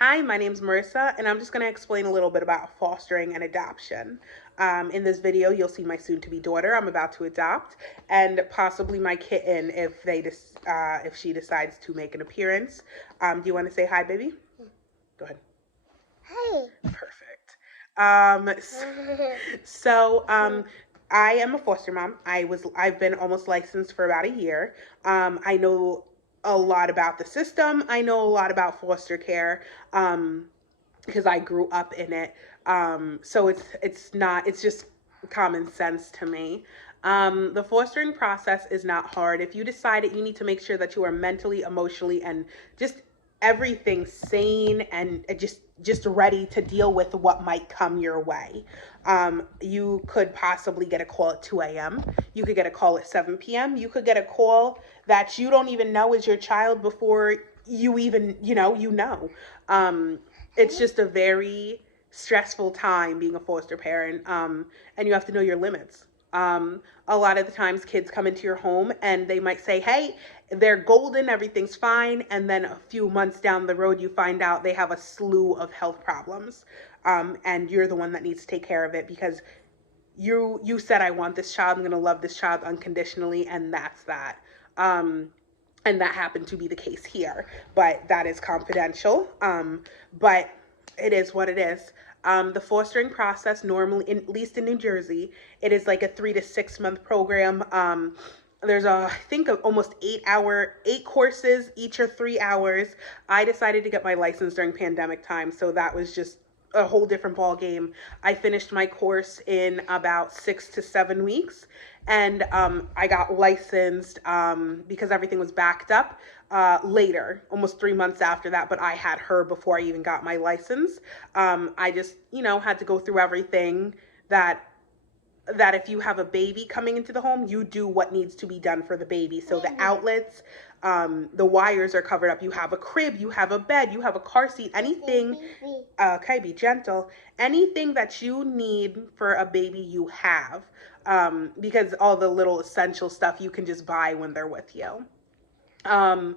Hi, my name's Marissa, and I'm just going to explain a little bit about fostering and adoption. In this video, you'll see my soon-to-be daughter I'm about to adopt, and possibly my kitten if she decides to make an appearance. Do you want to say hi, baby? Go ahead. Hi. Perfect. Um, so, um, I am a foster mom. I've been almost licensed for about a year. I know a lot about the system. I know a lot about foster care. Because I grew up in it. So it's just common sense to me. The fostering process is not hard. If you decide it, you need to make sure that you are mentally, emotionally, and just everything sane and just ready to deal with what might come your way. You could possibly get a call at 2 a.m. You could get a call at 7 p.m. You could get a call that you don't even know is your child before you even, you know. Um, it's just a very stressful time being a foster parent, and you have to know your limits. A lot of the times kids come into your home and they might say, hey, they're golden, everything's fine, and then a few months down the road you find out they have a slew of health problems, and you're the one that needs to take care of it because you said, I want this child, I'm going to love this child unconditionally, and that's that. um, and that happened to be the case here, but that is confidential. But it is what it is. The fostering process normally, at least in New Jersey, it is like a 3 to 6 month program. There's I think almost 8 courses, each are 3 hours. I decided to get my license during pandemic time, so that was just a whole different ball game. I finished my course in about 6 to 7 weeks, and I got licensed because everything was backed up later, almost 3 months after that. But I had her before I even got my license. I just, had to go through everything that if you have a baby coming into the home, you do what needs to be done for the baby. So the outlets, the wires are covered up. You have a crib, you have a bed, you have a car seat, anything. Okay, be gentle. Anything that you need for a baby, you have. Because all the little essential stuff you can just buy when they're with you. Um,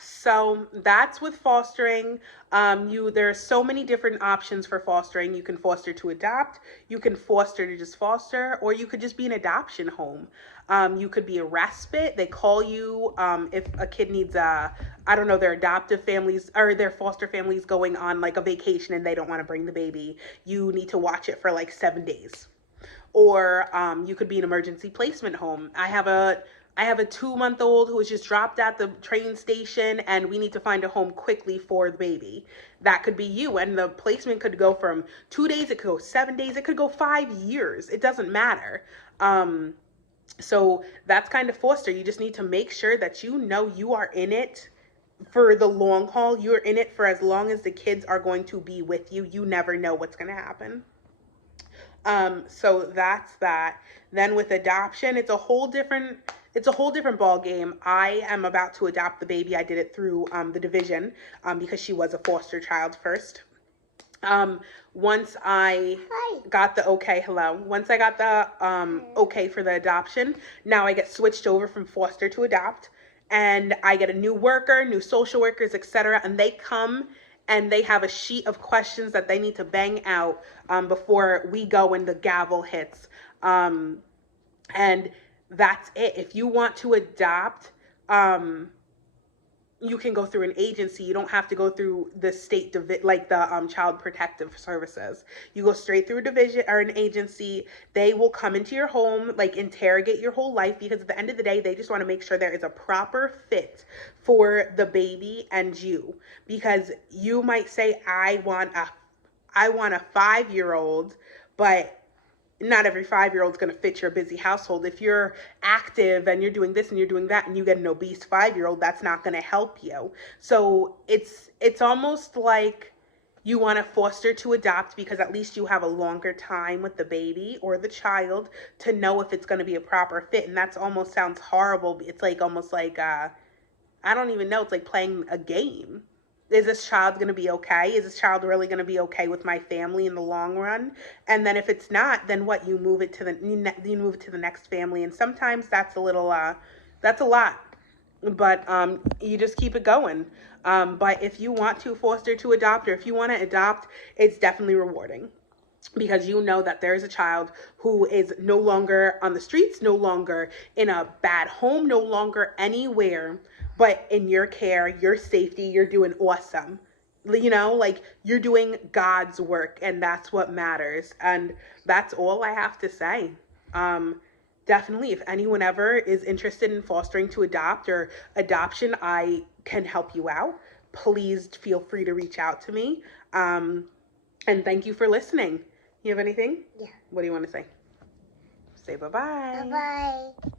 so that's with fostering. There are so many different options for fostering. You can foster to adopt, you can foster to just foster, or you could just be an adoption home. You could be a respite. They call you if a kid needs I don't know, their adoptive families or their foster families going on like a vacation and they don't want to bring the baby. You need to watch it for like 7 days. Or you could be an emergency placement home. I have a 2 month old who was just dropped at the train station and we need to find a home quickly for the baby. That could be you. And the placement could go from 2 days, it could go 7 days, it could go 5 years. It doesn't matter. Um, so that's kind of foster. You just need to make sure that you know you are in it for the long haul. You're in it for as long as the kids are going to be with you. You never know what's going to happen. So that's that. Then with adoption, it's a whole different ball game. I am about to adopt the baby. I did it through the division because she was a foster child first. Um, Once I Hi. got the okay, hello. Once I got the okay for the adoption, now I get switched over from foster to adopt, and I get a new worker, new social workers, etc. And they come and they have a sheet of questions that they need to bang out before we go and the gavel hits. And that's it. If you want to adopt, um, you can go through an agency. You don't have to go through the like the child protective services. You go straight through a division or an agency. They will come into your home, like interrogate your whole life, because at the end of the day they just want to make sure there is a proper fit for the baby and you. Because you might say, I want a 5-year old, but not every 5-year old's going to fit your busy household. If you're active and you're doing this and you're doing that and you get an obese 5-year old, that's not going to help you. So it's almost like you want to foster to adopt because at least you have a longer time with the baby or the child to know if it's going to be a proper fit. And that's almost sounds horrible. It's like almost like I don't even know. It's like playing a game. Is this child going to be okay? Is this child really going to be okay with my family in the long run? And then if it's not, then what? You move it to the next family, and sometimes that's a little that's a lot, but you just keep it going. But if you want to foster to adopt, or if you want to adopt, it's definitely rewarding, because you know that there is a child who is no longer on the streets, no longer in a bad home, no longer anywhere, but in your care, your safety. You're doing awesome. You know, like, you're doing God's work, and that's what matters. And that's all I have to say. Um, Definitely, if anyone ever is interested in fostering to adopt or adoption, I can help you out. Please feel free to reach out to me. And thank you for listening. You have anything? Yeah. What do you want to say? Say bye bye. Bye bye.